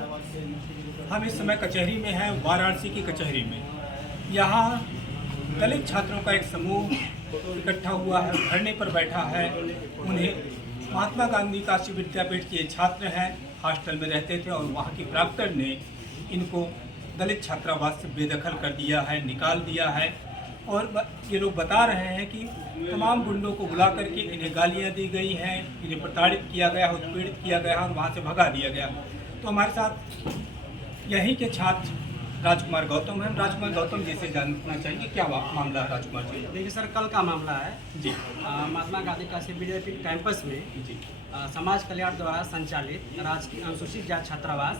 नमस्कार। हम इस समय कचहरी में हैं, वाराणसी की कचहरी में। यहाँ दलित छात्रों का एक समूह इकट्ठा हुआ है, धरने पर बैठा है। उन्हें महात्मा गांधी काशी विद्यापीठ के छात्र हैं, हॉस्टल में रहते थे और वहाँ की प्राक्टर ने इनको दलित छात्रावास से बेदखल कर दिया है, निकाल दिया है। और ये लोग बता रहे हैं कि तमाम गुंडों को बुला करके इन्हें गालियाँ दी गई हैं, इन्हें प्रताड़ित किया गया, उत्पीड़ित किया गया और वहाँ से भगा दिया गया। तो हमारे साथ यहीं के छात्र राजकुमार गौतम हैं। राजकुमार गौतम जी से जानना चाहिए क्या मामला है राजकुमार जी? देखिए सर, कल का मामला है जी। महात्मा गांधी काशी विद्यापीठ कैंपस में जी। समाज कल्याण द्वारा संचालित राजकीय अनुसूचित जाति छात्रावास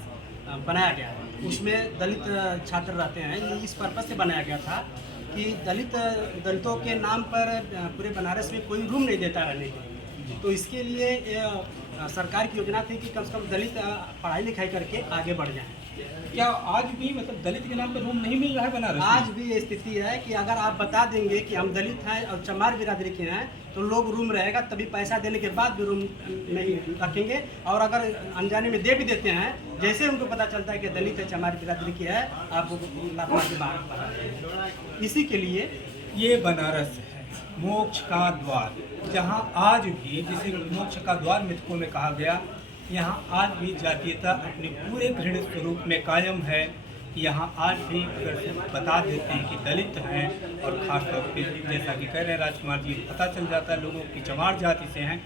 बनाया गया है। उसमें दलित छात्र रहते हैं। ये इस पर्पज से बनाया गया था कि दलितों के नाम पर पूरे बनारस में कोई रूम नहीं देता रहने के लिए। तो इसके लिए सरकार की योजना थी कि कम से कम दलित पढ़ाई लिखाई करके आगे बढ़ जाएं। क्या आज भी मतलब दलित के नाम पर रूम नहीं मिल रहा है बनारस में? आज भी ये स्थिति है कि अगर आप बता देंगे कि हम दलित हैं और चमार बिरादरी के हैं तो लोग रूम रहेगा, तभी पैसा देने के बाद भी रूम नहीं रखेंगे। और अगर अनजाने में दे भी देते हैं, जैसे उनको पता चलता है कि दलित है, चमार बिरादरी की है, आप लाखों के बाहर। इसी के लिए ये बनारस है मोक्ष का द्वार, जहाँ आज भी, जिसे मोक्ष का द्वार मृतकों में कहा गया, यहाँ आज भी जातीयता अपने पूरे घृणित स्वरूप में कायम है। यहाँ आज भी अगर बता देते हैं कि दलित हैं और ख़ासतौर पर जैसा कि कह रहे हैं राजकुमार जी, पता चल जाता है लोगों की चमार जाति से हैं,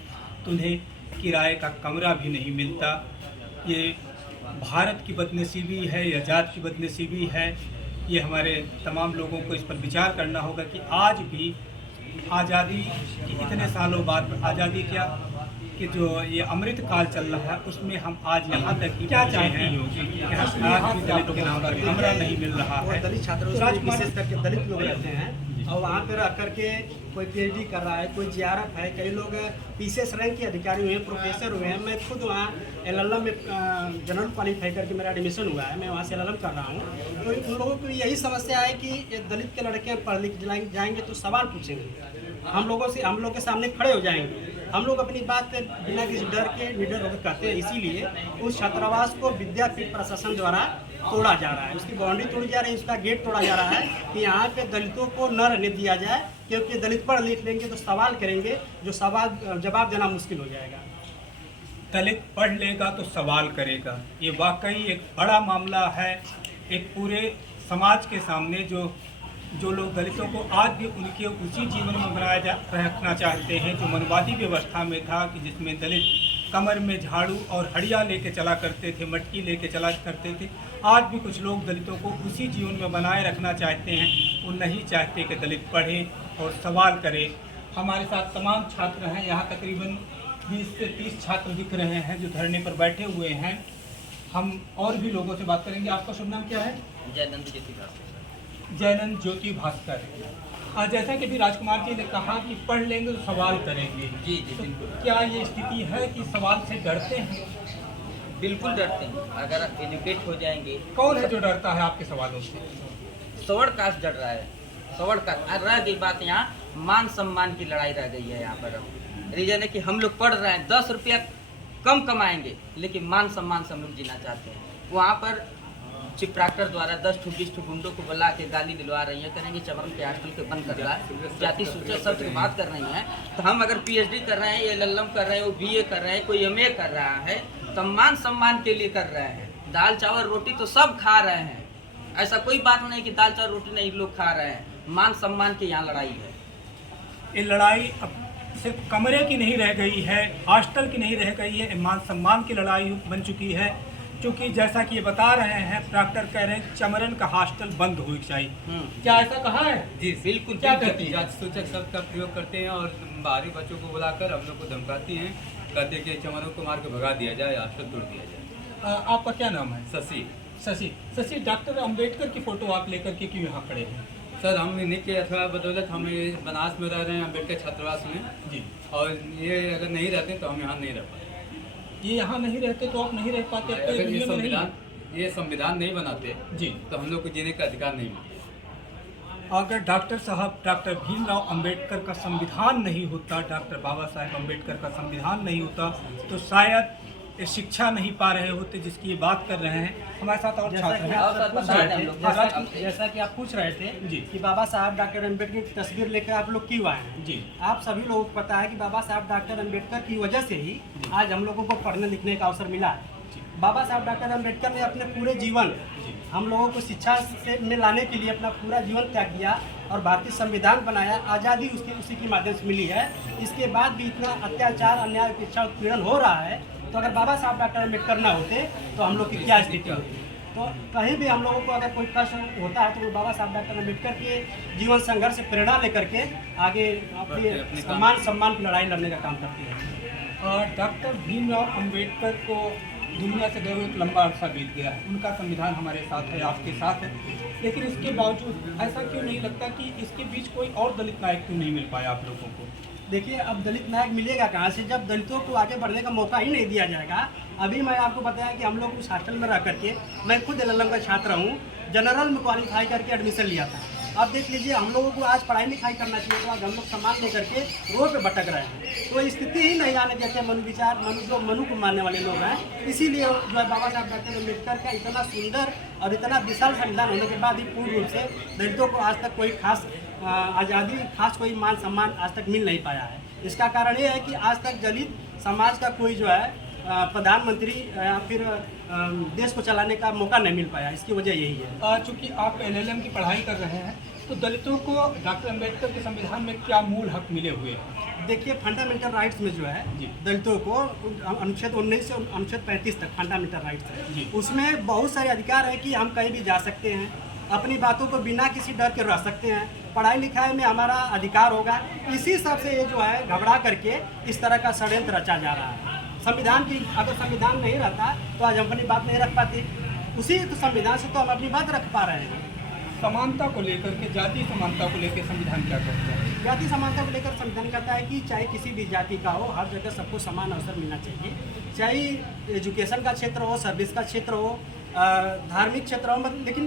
तो उन्हें किराए का कमरा भी नहीं मिलता। ये भारत की बदनसीबी है या जात की बदनसीबी है? ये हमारे तमाम लोगों को इस पर विचार करना होगा कि आज भी आज़ादी की इतने सालों बाद, आज़ादी क्या कि जो ये अमृत काल चल रहा है, उसमें हम आज यहाँ तक ही क्या चाहते हैं। आज भी दलितों के नाम पर कमरा नहीं मिल रहा है। दलित छात्रों से विशेष करके दलित लोग रहते हैं और वहाँ पर रह करके कोई पीएचडी कर रहा है, कोई जीआरएफ है, कई लोग पीसीएस रैंक के अधिकारी हुए हैं, प्रोफेसर हुए हैं। मैं खुद वहाँ एलएलएम में जनरल क्वालिफाई करके मेरा एडमिशन हुआ है, मैं वहाँ से एलएलएम कर रहा हूँ। तो उन लोगों को यही समस्या है कि ये दलित के लड़के पढ़ लिख जाएंगे तो सवाल पूछेंगे, हम लोग के सामने खड़े हो जाएंगे। हम लोग अपनी बात बिना किसी डर के निडर होकर कहते हैं। इसीलिए उस छात्रावास को विद्यापीठ प्रशासन द्वारा तोड़ा जा रहा है, उसकी बाउंड्री तोड़ी जा रही है, उसका गेट तोड़ा जा रहा है कि यहाँ पे दलितों को न रहने दिया जाए, क्योंकि दलित पढ़ लिख लेंगे तो सवाल करेंगे, जो सवाल जवाब देना मुश्किल हो जाएगा। दलित पढ़ लेगा तो सवाल करेगा, ये वाकई एक बड़ा मामला है। एक पूरे समाज के सामने जो लोग दलितों को आज भी उनके उसी जीवन में रखना चाहते हैं जो मनवादी व्यवस्था में था, कि जिसमें दलित कमर में झाड़ू और हड़िया लेके चला करते थे, मटकी लेके चला करते थे। आज भी कुछ लोग दलितों को उसी जीवन में बनाए रखना चाहते हैं। वो नहीं चाहते कि दलित पढ़ें और सवाल करें। हमारे साथ तमाम छात्र हैं, यहाँ तकरीबन 20 से 30 छात्र दिख रहे हैं जो धरने पर बैठे हुए हैं। हम और भी लोगों से बात करेंगे। आपका शुभ नाम क्या है? जयनंद ज्योति भास्कर। जैसा कि भी राजकुमार जी ने कहा कि पढ़ लेंगे तो सवाल करेंगे। जी तो बिल्कुल। क्या ये स्थिति है कि सवाल से डरते हैं? बिल्कुल डरते हैं। अगर एजुकेट हो जाएंगे। कौन है जो डरता है आपके सवालों से? सवर्ण कास्ट डर रहा है, सवर्ण कास्ट। रह गई बात, यहाँ मान सम्मान की लड़ाई रह गई है। यहाँ पर रीजन है कि हम लोग पढ़ रहे हैं, 10 रुपया कम कमाएंगे, लेकिन मान सम्मान से हम लोग जीना चाहते हैं। वहाँ पर चिप प्राक्टर द्वारा 10-20 गुंडों को बुला के गाली दिलवा रही है, करेंगे चमन के हॉस्टल के बंद कर रहा है, जाति सूचक शब्द की बात कर रही हैं। तो हम अगर पीएचडी कर रहे हैं, एलएलएम कर रहे हैं, वो बीए कर रहे हैं, कोई एमए कर रहा है, तो मान सम्मान के लिए कर रहे हैं। दाल चावल रोटी तो सब खा रहे हैं, ऐसा कोई बात नहीं कि दाल चावल रोटी नहीं लोग खा रहे हैं। मान सम्मान की यहाँ लड़ाई है। ये लड़ाई अब सिर्फ कमरे की नहीं रह गई है, हॉस्टल की नहीं रह गई है, मान सम्मान की लड़ाई बन चुकी है। क्योंकि जैसा कि ये बता रहे हैं, प्राक्टर कह रहे हैं चमरन का हॉस्टल बंद हो चाहिए। क्या ऐसा कहा है? जी बिल्कुल। क्या कहती है? जाति सूचक शब्द का प्रयोग करते हैं और बाहरी बच्चों को बुलाकर हम लोग को धमकाती हैं, कहते हैं कि चमरों को मार के भगा दिया जाए, हॉस्टल तोड़ दिया जाए। आपका क्या नाम है? शशि। डॉक्टर अंबेडकर की फोटो आप लेकर के क्यों यहाँ खड़े हैं? सर, हम इन्हीं के अथवा बदौलत हम बनारस में रह रहे हैं, अम्बेडकर छात्रावास में जी। और ये अगर नहीं रहते तो हम यहाँ नहीं रह पाते। ये यहाँ नहीं रहते तो आप नहीं रह पाते? अगर ये संविधान नहीं बनाते जी तो हम लोग को जीने का अधिकार नहीं मिलता। अगर डॉक्टर भीमराव अंबेडकर का संविधान नहीं होता, डॉक्टर बाबा साहेब अंबेडकर का संविधान नहीं होता, तो शायद शिक्षा नहीं पा रहे होते जिसकी ये बात कर रहे हैं। हमारे साथ और जैसा छात्र कि हैं। आप और सर पूछ बता रहे दें हम थे, लोग जैसा कि आप पूछ रहे थे जी। कि बाबा साहब डॉक्टर अम्बेडकर की तस्वीर लेकर आप लोग क्यों आए हैं। जी। आप सभी लोगों को पता है कि बाबा साहब डॉक्टर अम्बेडकर की वजह से ही आज हम लोगों को पढ़ने लिखने का अवसर मिला है। बाबा साहब डॉक्टर अम्बेडकर ने अपने पूरे जीवन हम लोगों को शिक्षा से में लाने के लिए अपना पूरा जीवन त्याग दिया और भारतीय संविधान बनाया। आज़ादी उसी के माध्यम से मिली है। इसके बाद भी इतना अत्याचार, अन्याय, उपेक्षा, उत्पीड़न हो रहा है, तो अगर बाबा साहब डॉक्टर अम्बेडकर ना होते तो हम लोग की क्या स्थिति होती। तो कहीं भी हम लोगों को अगर कोई कष्ट होता है तो वो बाबा साहब डॉक्टर अम्बेडकर के जीवन संघर्ष से प्रेरणा लेकर के आगे अपने सम्मान की लड़ाई लड़ने का काम करती है। और डॉक्टर भीमराव अंबेडकर को दुनिया से गए हुए एक लंबा अरसा बीत गया है। उनका संविधान हमारे साथ है, आपके साथ है, लेकिन इसके बावजूद ऐसा क्यों नहीं लगता कि इसके बीच कोई और दलित नायक क्यों नहीं मिल पाया आप लोगों को? देखिए, अब दलित नायक मिलेगा कहाँ से जब दलितों को आगे बढ़ने का मौका ही नहीं दिया जाएगा। अभी मैं आपको बताया कि हम लोग उस हॉस्टल में रह करके, मैं खुद LLM का छात्र हूँ, जनरल में क्वालिफाई करके एडमिशन लिया था। अब देख लीजिए, हम लोगों को आज पढ़ाई लिखाई करना चाहिए, तो आज हम लोग सामान लेकर के रोड पे भटक रहे हैं। तो स्थिति ही नहीं आने देते मनु को मानने वाले लोग हैं। इसीलिए जो है बाबा साहब डॉक्टर अम्बेडकर का इतना सुंदर और इतना विशाल संविधान होने के बाद भी पूर्ण रूप से दलितों को आज तक कोई खास आज़ादी, खास कोई मान सम्मान आज तक मिल नहीं पाया है। इसका कारण ये है कि आज तक दलित समाज का कोई जो है प्रधानमंत्री या फिर देश को चलाने का मौका नहीं मिल पाया। इसकी वजह यही है। चूँकि आप LLM की पढ़ाई कर रहे हैं, तो दलितों को डॉक्टर अम्बेडकर के संविधान में क्या मूल हक मिले हुए हैं? देखिए, फंडामेंटल राइट्स में जो है दलितों को अनुच्छेद 19 से अनुच्छेद 35 तक फंडामेंटल राइट्स है। उसमें बहुत सारे अधिकार है कि हम कहीं भी जा सकते हैं, अपनी बातों को बिना किसी डर के रह सकते हैं, पढ़ाई लिखाई में हमारा अधिकार होगा। इसी सब से ये जो है घबरा करके इस तरह का षड्यंत्र रचा जा रहा है। संविधान की अगर संविधान नहीं रहता तो आज हम अपनी बात नहीं रख पाते। उसी तो संविधान से तो हम अपनी बात रख पा रहे हैं। समानता को लेकर के, जाति समानता को लेकर संविधान क्या कहता है? जाति समानता को लेकर संविधान कहता है कि चाहे किसी भी जाति का हो, हर जगह सबको समान अवसर मिलना चाहिए। चाहे एजुकेशन का क्षेत्र हो, सर्विस का क्षेत्र हो, धार्मिक क्षेत्र हो, लेकिन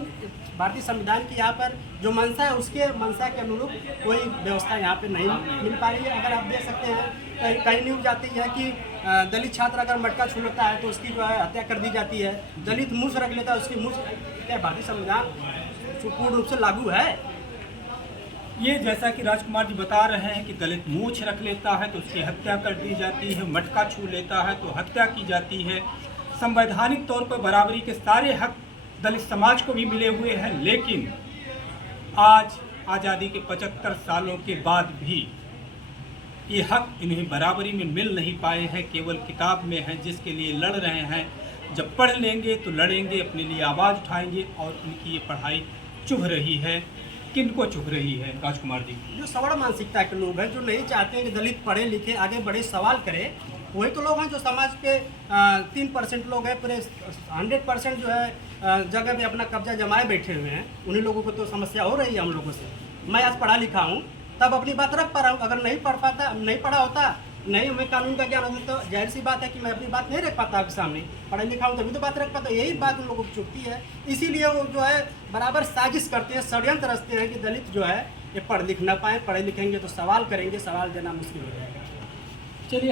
भारतीय संविधान की यहाँ पर जो मंशा है, उसके मंशा के अनुरूप कोई व्यवस्था यहाँ पे नहीं मिल पा रही है। अगर आप देख सकते हैं कहीं न्यूज़ आती है कि दलित छात्र अगर मटका छू लेता है तो उसकी जो है हत्या कर दी जाती है, दलित मूछ रख लेता है उसकी मूछ। क्या भारतीय संविधान पूर्ण रूप से लागू है? ये जैसा कि राजकुमार जी बता रहे हैं कि दलित मूछ रख लेता है तो उसकी हत्या कर दी जाती है, मटका छू लेता है तो हत्या की जाती है। संवैधानिक तौर पर बराबरी के सारे हक दलित समाज को भी मिले हुए हैं, लेकिन आज आज़ादी के 75 सालों के बाद भी ये हक इन्हें बराबरी में मिल नहीं पाए हैं, केवल किताब में हैं, जिसके लिए लड़ रहे हैं। जब पढ़ लेंगे तो लड़ेंगे, अपने लिए आवाज़ उठाएंगे। और उनकी ये पढ़ाई चुभ रही है। किनको चुभ रही है राजकुमार जी? जो सवर्ण मानसिकता के लोग हैं, जो नहीं चाहते हैं कि दलित पढ़े लिखे आगे बढ़े, सवाल करें, वही तो लोग हैं जो समाज के 3% लोग हैं, पूरे 100% जो है जगह पे अपना कब्जा जमाए बैठे हुए हैं। उन्हीं लोगों को तो समस्या हो रही है हम लोगों से। मैं आज पढ़ा लिखा हूँ तब अपनी बात रख पा रहा हूँ। अगर नहीं पढ़ पाता, नहीं पढ़ा होता, नहीं हमें कानून का ज्ञान होता, तो जाहिर सी बात है कि मैं अपनी बात नहीं रख पाता आपके सामने। पढ़ा लिखा हूँ तभी तो बात रख पाता। यही बात उन लोगों को चुभती है। इसीलिए वो जो है बराबर साजिश करते हैं, षड्यंत्र रचते हैं कि दलित जो है ये पढ़ लिख ना पाए। पढ़े लिखेंगे तो सवाल करेंगे, सवाल देना मुश्किल हो जाएगा। चलिए,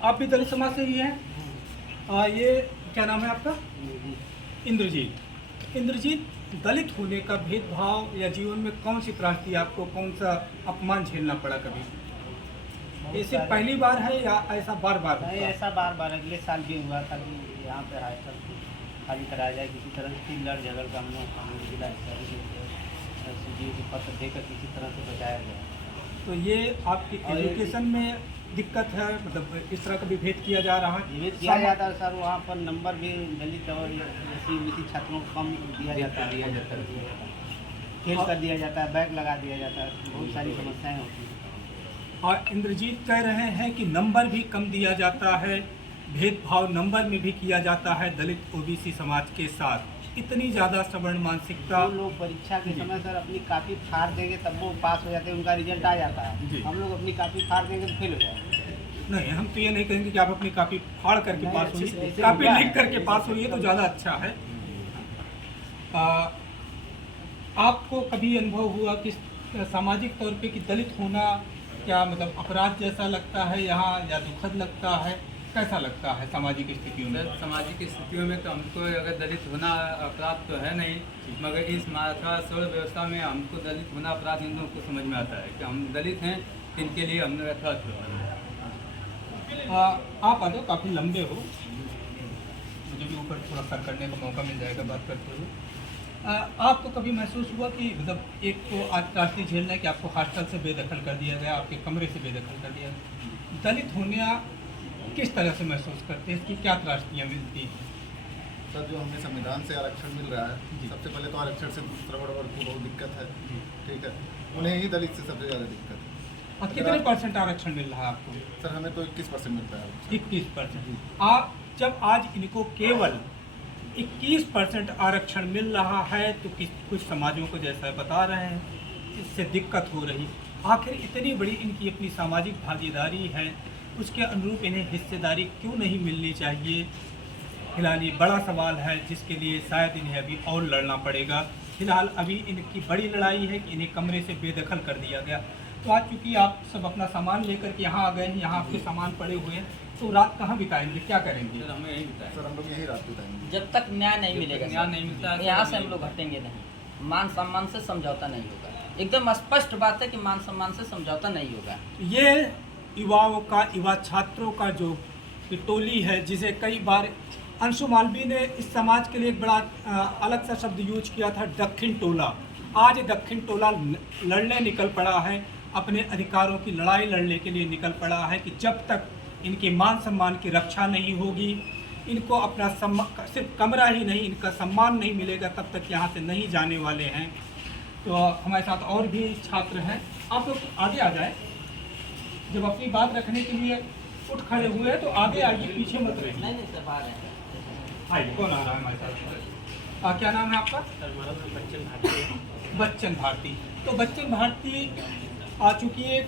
आप भी दलित समाज से ही हैं। ये क्या नाम है आपका? इंद्रजीत। इंद्रजीत, दलित होने का भेदभाव या जीवन में कौन सी त्रासदी आपको, कौन सा अपमान झेलना पड़ा कभी? ऐसे पहली बार है या ऐसा बार बार? नहीं, ऐसा बार बार अगले साल भी हुआ था कि यहाँ पे हाईकल खाली कराया जाए, किसी तरह से लड़ झगड़ का हम लोग जिला सी पत्र देकर किसी तरह से बचाया गया। तो ये आपकी एजुकेशन में दिक्कत है, मतलब इस तरह का भी भेद किया जा रहा है? भेद किया जाता है सर। वहाँ पर नंबर भी दलित और SC छात्रों को कम दिया जाता है, फेल कर दिया जाता है, बैक लगा दिया जाता है, बहुत सारी समस्याएँ होती हैं। और इंद्रजीत कह रहे हैं कि नंबर भी कम दिया जाता है, भेदभाव नंबर में भी किया जाता है दलित OBC समाज के साथ। इतनी ज़्यादा सवर्ण मानसिकता। वो लोग परीक्षा के समय सर अपनी कापी फाड़ देंगे तब वो पास हो जाते हैं, उनका रिजल्ट आ जाता है। हम लोग अपनी कापी फाड़ देंगे तो फेल हो जाएंगे। नहीं, हम तो ये नहीं कहेंगे कि आप अपनी कापी फाड़ करके नहीं, पास हुई, ऐसे कापी हुआ लिख है। करके पास हुई है तो ज़्यादा अच्छा है। आपको कभी अनुभव हुआ कि सामाजिक तौर पे कि दलित होना क्या मतलब अपराध जैसा लगता है यहाँ, या दुखद लगता है, कैसा लगता है सामाजिक स्थितियों में? सर सामाजिक स्थितियों में तो हमको अगर दलित होना अपराध तो है नहीं, मगर इस अथवा व्यवस्था में हमको दलित होना अपराध इन लोगों को समझ में आता है कि हम दलित हैं, इनके लिए हमने अथवा आप आ जाओ, काफ़ी लंबे हो, मुझे भी ऊपर थोड़ा सर करने का मौका मिल जाएगा बात करते हुए। आपको कभी महसूस हुआ कि मतलब एक तो आज त्रासदी झेलना है कि आपको हॉस्टल से बेदखल कर दिया गया, आपके कमरे से बेदखल कर दिया गया, दलित होने किस तरह से महसूस करते हैं, इसकी क्या त्रासदियाँ मिलती हैं? सर जो हमें संविधान से आरक्षण मिल रहा है, सबसे पहले तो आरक्षण से दूसरा बड़ा वर्ग को बहुत दिक्कत है, ठीक है, उन्हें ही दलित से सबसे ज़्यादा दिक्कत है। और कितने परसेंट आरक्षण मिल रहा है आपको? सर हमें तो 21% मिलता है। 21%। आप जब आज इनको केवल 21% आरक्षण मिल रहा है तो कुछ समाजों को जैसा बता रहे हैं इससे दिक्कत हो रही, आखिर इतनी बड़ी इनकी अपनी सामाजिक भागीदारी है, उसके अनुरूप इन्हें हिस्सेदारी क्यों नहीं मिलनी चाहिए? फिलहाल ये बड़ा सवाल है जिसके लिए शायद इन्हें अभी और लड़ना पड़ेगा। फिलहाल अभी इनकी बड़ी लड़ाई है कि इन्हें कमरे से बेदखल कर दिया गया। तो आज चूँकि आप सब अपना सामान लेकर के यहाँ आ गए हैं, यहाँ आपके सामान पड़े हुए हैं, तो रात कहाँ बिताएंगे, क्या करेंगे? सर हमें यही बताया, सर हम लोग यहीं रात बिताएंगे। जब तक न्याय नहीं मिलेगा, न्याय नहीं मिलता है, यहाँ से हम लोग हटेंगे नहीं। मान सम्मान से समझौता नहीं होगा, एकदम स्पष्ट बात है कि मान सम्मान से समझौता नहीं होगा। ये युवाओं का, युवा छात्रों का जो टोली है, जिसे कई बार अंशु मालवीय ने इस समाज के लिए एक बड़ा अलग सा शब्द यूज किया था, दक्षिण टोला। आज दक्षिण टोला लड़ने निकल पड़ा है, अपने अधिकारों की लड़ाई लड़ने के लिए निकल पड़ा है कि जब तक इनके मान सम्मान की रक्षा नहीं होगी, इनको अपना सिर्फ कमरा ही नहीं, इनका सम्मान नहीं मिलेगा, तब तक यहाँ से नहीं जाने वाले हैं। तो हमारे साथ और भी छात्र हैं, आप लोग आगे आ जाए। जब अपनी बात रखने के लिए उठ खड़े हुए हैं तो आगे आइए, पीछे मत रहिए। नहीं सर, बाहर है। आइए, कौन आ रहा है हमारे साथ? क्या नाम है आपका? सर हमारा नाम बच्चन भारती है। बच्चन भारती। तो बच्चन भारती, आ चूँकि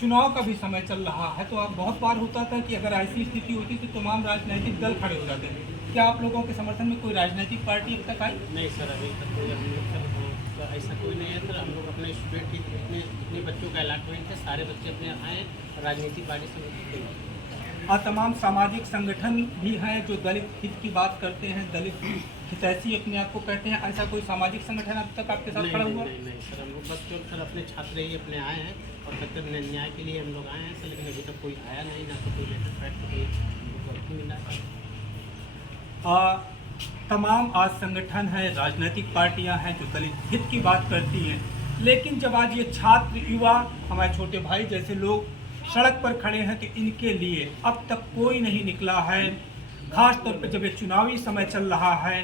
चुनाव का भी समय चल रहा है, तो आप बहुत बार होता था कि अगर ऐसी स्थिति होती तो तमाम राजनीतिक दल खड़े हो जाते हैं। क्या आप लोगों के समर्थन में कोई राजनीतिक पार्टी अब तक आई? नहीं सर, अभी तक कोई हम लोग तो ऐसा कोई नहीं है सर। हम लोग अपने स्टूडेंट ही जितने बच्चों का अलॉटमेंट है, सारे बच्चे अपने आए, राजनीतिक पार्टी से। और तमाम सामाजिक संगठन भी हैं जो दलित हित की बात करते हैं, दलित हितैषी अपने आप को कहते हैं, ऐसा कोई सामाजिक संगठन अब तक आपके साथ खड़ा हुआ? नहीं सर, हम लोग बस केवल सर अपने छात्र ही अपने आए हैं और सत्य न्याय के लिए हम लोग आए हैं सर, लेकिन अभी तक कोई आया नहीं, ना तो कोई लेटर पैड कोई मिला है। तमाम आज संगठन हैं, राजनीतिक पार्टियां हैं जो दलित हित की बात करती हैं, लेकिन जब आज ये छात्र, युवा, हमारे छोटे भाई जैसे लोग सड़क पर खड़े हैं तो इनके लिए अब तक कोई नहीं निकला है। खास तौर पर जब ये चुनावी समय चल रहा है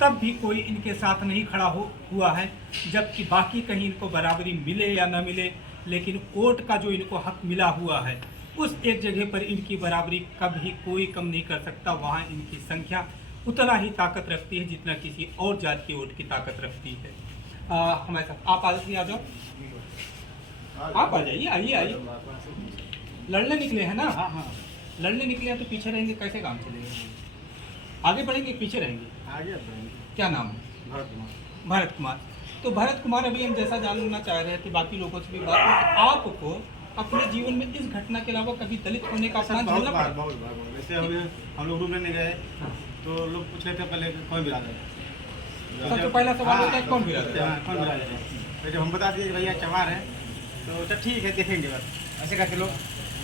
तब भी कोई इनके साथ नहीं खड़ा हुआ है, जबकि बाकी कहीं इनको बराबरी मिले या न मिले, लेकिन वोट का जो इनको हक मिला हुआ है उस एक जगह पर इनकी बराबरी कभी कोई कम नहीं कर सकता। वहाँ इनकी संख्या उतना ही ताकत रखती है जितना किसी और जात की वोट की ताकत रखती है। हमारे साथ आप आ जाओ, आप आ जाइए, आइए। लड़ने निकले हैं ना? हाँ, लड़ने निकले हैं तो पीछे रहेंगे, कैसे काम चलेगा? आगे बढ़ेंगे, पीछे रहेंगे? आगे क्या नाम है? भरत कुमार। तो भरत कुमार, अभी हम जैसा जानना चाह रहे थे, बाकी लोगों से भी बात हुई, आपको अपने जीवन में इस घटना के अलावा कभी दलित होने का अपमान झेलना पड़ा? बहुत बार। जैसे हम लोग रूम लेने गए तो लोग पूछ रहे थे पहले कौन बिरादर है। सबसे पहला सवाल होता है कौन बिरादर है? कौन बिरादर है। तो जब हम बता दिए कि भैया चमार है तो चल ठीक है देखेंगे, बस ऐसे करके लोग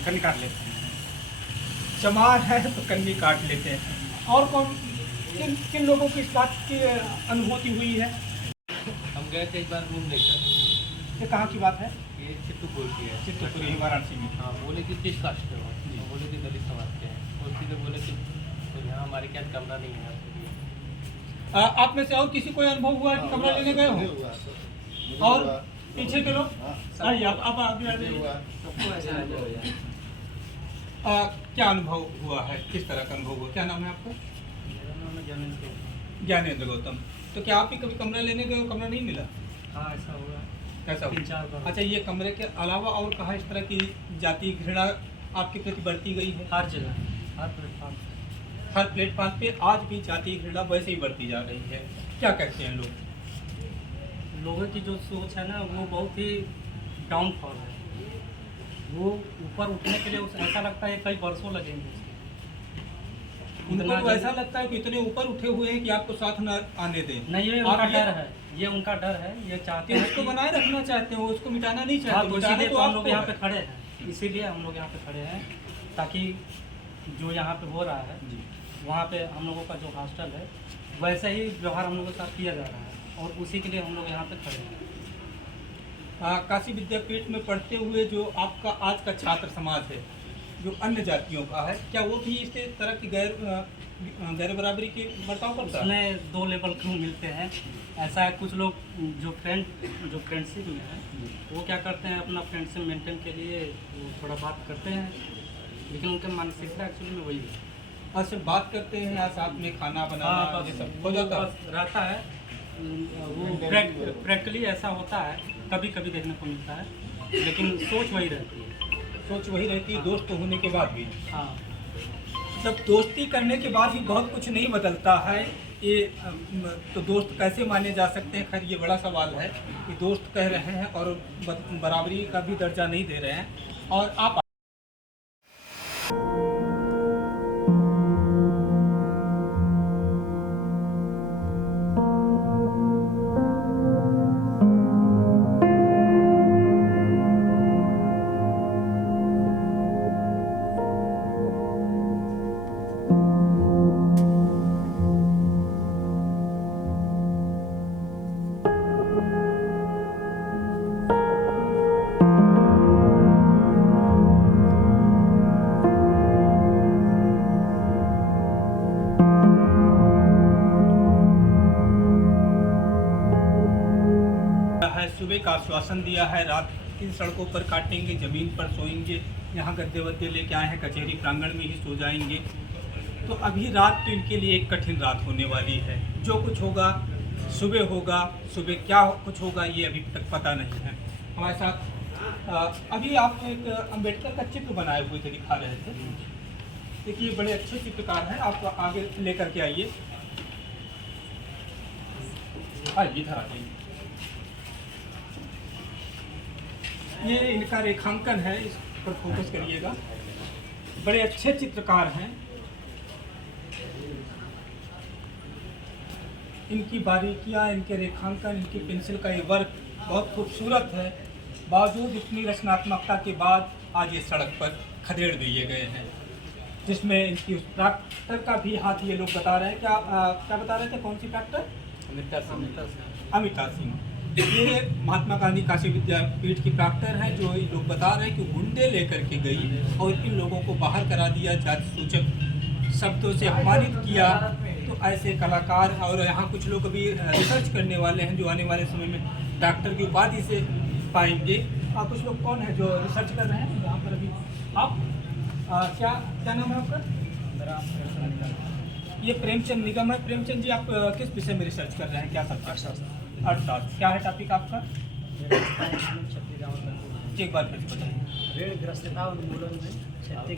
कन्नी काट लेते हैं। चमार है तो कन्नी काट लेते हैं। और कौन, किन लोगों को इस बात की अनुभूति हुई है? हम गए थे एक बार रूम लेकर। ये कहाँ की बात है? ये चित्तूपुर की है। चित्तौड़गढ़, वाराणसी में। हाँ, बोले कि किस कास्ट के हो, बोले कि दलित समाज के हैं, और सीधे बोले कि तो यहाँ हमारे क्या कमरा नहीं है आपके लिए। आप में से और किसी कोई अनुभव हुआ है कि कमरा लेने गए हो? और पीछे के लोग आइए, आप आगे आ जाइए। क्या अनुभव हुआ है, किस तरह का अनुभव हुआ? क्या नाम है आपका? ज्ञानेंद्र गौतम। तो क्या आप भी कभी कमरा लेने गए हो, कमरा नहीं मिला? हाँ, ऐसा हुआ। कैसा 3-4 बार। अच्छा, ये कमरे के अलावा और कहाँ इस तरह की जाति घृणा आपके प्रति बढ़ती गई है? हर जगह, हर प्लेटफॉर्म। हर प्लेटफॉर्म पे आज भी जाति घृणा वैसे ही बढ़ती जा रही है। क्या कहते हैं लोग? लोगों की जो सोच है ना, वो बहुत ही डाउनफॉल है। वो ऊपर उठने के लिए ऐसा लगता है कई वर्षों लगेंगे। उनको तो ऐसा लगता है कि इतने ऊपर उठे हुए हैं कि आपको साथ न आने दें। नहीं, ये आप उनका ये- डर है, ये उनका डर है, ये चाहते कि हैं उसको कि- बनाए रखना चाहते हैं, उसको मिटाना नहीं हाँ, चाहते। तो मिटाना इसीलिए तो तो हम आपको लोग यहाँ है। पे खड़े हैं, इसीलिए हम लोग यहाँ पे खड़े हैं, ताकि जो यहाँ पे हो रहा है वहाँ पे हम लोगों का जो हॉस्टल है वैसे ही व्यवहार हम लोगों के साथ किया जा रहा है और उसी के लिए हम लोग यहाँ पे खड़े हैं। काशी विद्यापीठ में पढ़ते हुए जो आपका आज का छात्र समाज है, जो अन्य जातियों का है, क्या वो भी इस तरह की गैर बराबरी की बर्ताव करता है? उसमें 2 लेवल क्यों मिलते हैं, ऐसा है कुछ लोग जो फ्रेंडशिप में है वो क्या करते हैं, अपना फ्रेंडशिप मेंटेन के लिए वो थोड़ा बात करते हैं, लेकिन उनका मानसिकता एक्चुअली में वही है। और सिर्फ बात करते हैं या साथ में खाना बनाना हाँ, ये सब हो जाता है? बस रहता है, वो प्रैक्टिकली ऐसा होता है, कभी कभी देखने को मिलता है, लेकिन सोच वही रहती है। सोच वही रहती है दोस्त होने के बाद भी। हाँ, जब दोस्ती करने के बाद भी बहुत कुछ नहीं बदलता है, ये तो दोस्त कैसे माने जा सकते हैं? खैर ये बड़ा सवाल है कि दोस्त कह रहे हैं और बराबरी का भी दर्जा नहीं दे रहे हैं। और आप है, सुबह का आश्वासन दिया है, रात की सड़कों पर काटेंगे, ज़मीन पर सोएंगे, यहाँ गद्दे वद्दे लेके आए हैं, कचहरी प्रांगण में ही सो जाएंगे। तो अभी रात तो इनके लिए एक कठिन रात होने वाली है। जो कुछ होगा सुबह क्या कुछ होगा ये अभी तक पता नहीं है। हमारे साथ अभी आप एक अम्बेडकर का चित्र बनाए हुए थे, दिखा रहे थे। देखिए बड़े अच्छे चित्रकार हैं, आप आगे लेकर के आइए। इधर आ जाइए। ये इनका रेखांकन है, इस पर फोकस करिएगा। बड़े अच्छे चित्रकार हैं, इनकी बारीकियां, इनके रेखांकन, इनकी पेंसिल का ये वर्क बहुत खूबसूरत है। बावजूद इतनी रचनात्मकता के बाद आज ये सड़क पर खदेड़ दिए गए हैं, जिसमें इनकी उस ट्रैक्टर का भी हाथ ये लोग बता रहे हैं। क्या बता रहे थे, कौन सी ट्रैक्टर? अमिता सिंह। ये महात्मा गांधी काशी विद्यापीठ की प्रॉक्टर हैं, जो ये लोग बता रहे हैं कि गुंडे लेकर के गई और इन लोगों को बाहर करा दिया, जाति सूचक शब्दों से अपमानित किया। तो ऐसे कलाकार और यहाँ कुछ लोग अभी रिसर्च करने वाले हैं, जो आने वाले समय में डॉक्टर की उपाधि से पाएंगे। और कुछ लोग कौन है जो रिसर्च कर रहे हैं यहाँ पर अभी? आप क्या नाम है आपका? ये प्रेमचंद निगम है। प्रेमचंद जी, आप किस विषय में रिसर्च कर रहे हैं, क्या सब्जेक्ट? अर्थशास्त्र। क्या है टॉपिक आपका? जी एक बार फिर बताइए। ऋणग्रस्तता उन्मूलन में क्षेत्रीय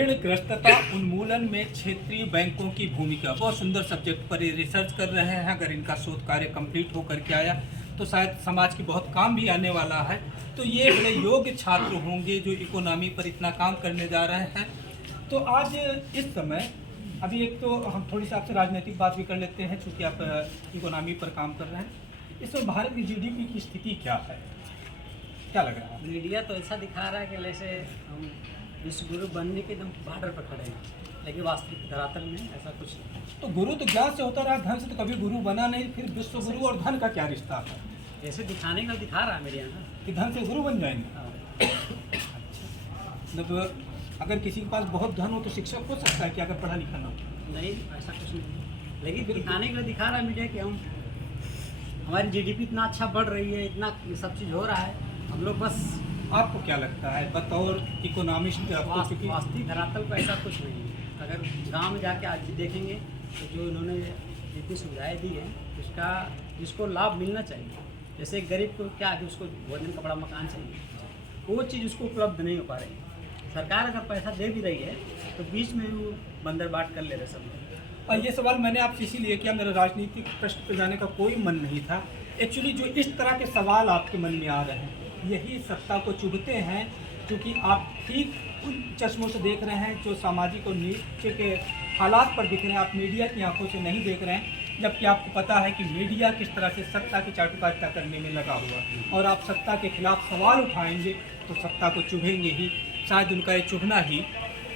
ऋणग्रस्तता उन्मूलन में क्षेत्रीय बैंकों की भूमिका, बहुत सुंदर सब्जेक्ट पर ये रिसर्च कर रहे हैं। अगर इनका शोध कार्य कंप्लीट होकर के आया तो शायद समाज की बहुत काम भी आने वाला है। तो ये बड़े योग्य छात्र होंगे जो इकोनॉमी पर इतना काम करने जा रहे हैं। तो आज इस समय अभी एक तो हम थोड़ी सी आपसे राजनीतिक बात भी कर लेते हैं, चूँकि आप इकोनॉमी पर काम कर रहे हैं। इस समय भारत की जीडीपी की स्थिति क्या है, क्या लग रहा है? मीडिया तो ऐसा दिखा रहा है कि जैसे हम विश्व गुरु बनने के एकदम बॉर्डर पर खड़े हैं, लेकिन वास्तविक धरातल में ऐसा कुछ नहीं। तो गुरु तो ज्ञान से होता रहा, धन से तो कभी गुरु बना नहीं। फिर विश्व गुरु और धन का क्या रिश्ता है? जैसे दिखाने का दिखा रहा है मीडिया ना। कि धन से गुरु बन जाएंगे? हाँ। मतलब अगर किसी के पास बहुत धन हो तो शिक्षक हो सकता है कि अगर पढ़ा लिखा ना हो? नहीं, ऐसा कुछ नहीं, लेकिन दिखाने के लिए दिखा रहा है मीडिया कि हम हमारी जीडीपी इतना अच्छा बढ़ रही है, इतना सब चीज़ हो रहा है, हम लोग बस। आपको क्या लगता है बतौर इकोनॉमिस्ट? वास्तविक धरातल पर ऐसा कुछ नहीं है। अगर गांव में जाके आज भी देखेंगे तो जो इन्होंने जितनी सुविधाएं दी हैं उसका जिसको लाभ मिलना चाहिए, जैसे एक गरीब को क्या है, उसको भोजन कपड़ा मकान चाहिए, वो चीज़ उसको उपलब्ध नहीं हो पा रही है। सरकार अगर पैसा दे भी रही है तो बीच में वो बंदरबाट कर ले रहे सब लोग। और ये सवाल मैंने आपसे इसीलिए किया, मेरा राजनीतिक प्रश्न पे जाने का कोई मन नहीं था। एक्चुअली जो इस तरह के सवाल आपके मन में आ रहे हैं यही सत्ता को चुभते हैं, क्योंकि आप ठीक उन चश्मों से देख रहे हैं जो सामाजिक और नीचे के हालात पर दिख रहे हैं। आप मीडिया की आंखों से नहीं देख रहे हैं, जबकि आपको पता है कि मीडिया किस तरह से सत्ता की चाटुकारिता करने में लगा हुआ है। और आप सत्ता के खिलाफ सवाल उठाएंगे तो सत्ता को चुभेंगे ही। शायद उनका ये चुभना ही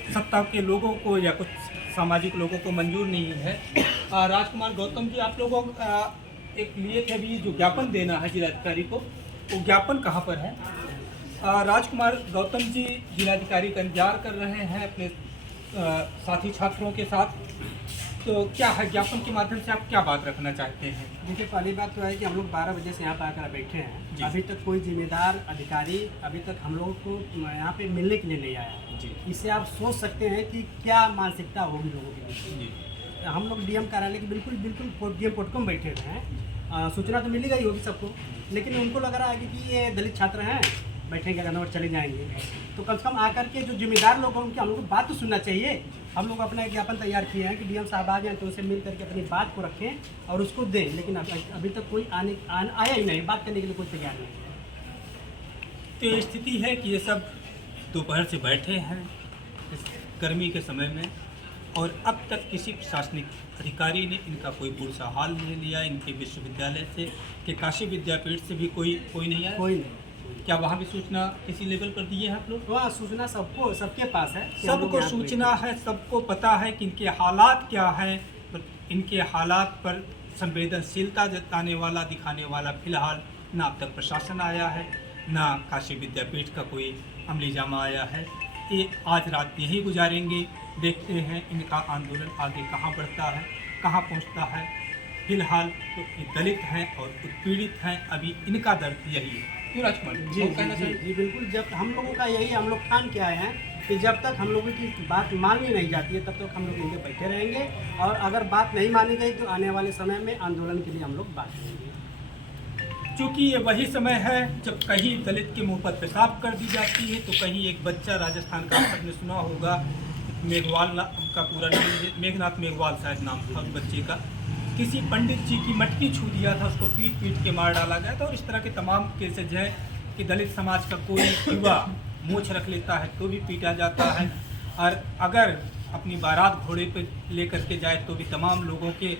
सत्ता के लोगों को या कुछ सामाजिक लोगों को मंजूर नहीं है। राजकुमार गौतम जी, आप लोगों एक लिए थे अभी जो ज्ञापन देना है जिलाधिकारी को, वो ज्ञापन कहाँ पर है? राजकुमार गौतम जी जिलाधिकारी का इंतजार कर रहे हैं अपने साथी छात्रों के साथ, तो क्या है ज्ञापन के माध्यम से आप क्या बात रखना चाहते हैं? देखिए, पहली बात तो है कि हम लोग 12 बजे से यहाँ पर आकर बैठे हैं। जी। अभी तक कोई जिम्मेदार अधिकारी अभी तक हम लोगों को यहाँ पे मिलने के लिए नहीं आया। जी। इससे आप सोच सकते हैं कि क्या मानसिकता होगी लोगों की। जी। हम लोग डीएम कार्यालय के बिल्कुल डीएम पोटको में बैठे हुए हैं। सूचना तो मिल गई होगी सबको, लेकिन उनको लग रहा है कि ये दलित छात्र हैं, बैठेंगे और चले जाएंगे। तो कम से कम आकर के जो जिम्मेदार लोग हैं उनकी हम लोग को बात तो सुनना चाहिए। हम लोग अपना एक ज्ञापन तैयार किए हैं कि डीएम साहब आ जाएँ तो उनसे मिल करके अपनी बात को रखें और उसको दें, लेकिन अभी तक कोई आया ही नहीं, बात करने के लिए कोई तैयार नहीं। तो स्थिति है कि ये सब दोपहर से बैठे हैं इस गर्मी के समय में, और अब तक किसी प्रशासनिक अधिकारी ने इनका कोई पुरसा हाल नहीं लिया। इनके विश्वविद्यालय से कि काशी विद्यापीठ से भी कोई नहीं आया। कोई नहीं। क्या वहाँ भी सूचना किसी लेवल पर दी है आप लोग? वहाँ सूचना सबके पास है, सबको सूचना है, सबको पता है कि इनके हालात क्या हैं, पर इनके हालात पर संवेदनशीलता जताने वाला, दिखाने वाला फिलहाल ना अब तक प्रशासन आया है, ना काशी विद्यापीठ का कोई अमली जामा आया है। ये आज रात यहीं गुजारेंगे। देखते हैं इनका आंदोलन आगे कहाँ बढ़ता है, कहाँ पहुँचता है। फिलहाल तो ये दलित हैं और उत्पीड़ित हैं, अभी इनका दर्द यही है। क्यों राजकुमार जी जी बिल्कुल। जब हम लोगों का यही हम लोग ठान के आए हैं कि जब तक हम लोगों की बात मानी नहीं जाती है तब तक हम लोग इनके बैठे रहेंगे, और अगर बात नहीं मानी गई तो आने वाले समय में आंदोलन के लिए हम लोग बात करेंगे। क्योंकि ये वही समय है जब कहीं दलित के मुंह पर पेशाब कर दी जाती है, तो कहीं एक बच्चा राजस्थान का, आपने सुना होगा, मेघवाल का पूरा नाम मेघनाथ मेघवाल शायद नाम था उस बच्चे का, किसी पंडित जी की मटकी छू दिया था, उसको पीट के मार डाला गया था। और इस तरह के तमाम केसेज हैं कि दलित समाज का कोई युवा मूछ रख लेता है तो भी पीटा जाता है, और अगर अपनी बारात घोड़े पर लेकर के जाए तो भी तमाम लोगों के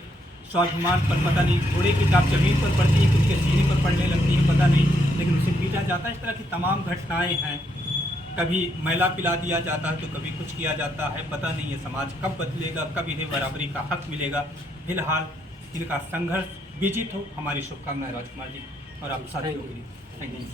स्वाभिमान पर पता नहीं घोड़े की टाप जमीन पर पड़ती है कि उनके सीने पर पड़ने लगती है पता नहीं, लेकिन उसे पीटा जाता है। इस तरह की तमाम घटनाएं हैं। कभी मैला पिला दिया जाता है तो कभी कुछ किया जाता है, पता नहीं है समाज कब बदलेगा, कब इन्हें बराबरी का हक मिलेगा। फिलहाल इनका संघर्ष विजित हो, हमारी शुभकामनाएं राजकुमार जी और आप सारे लोग। Thank you.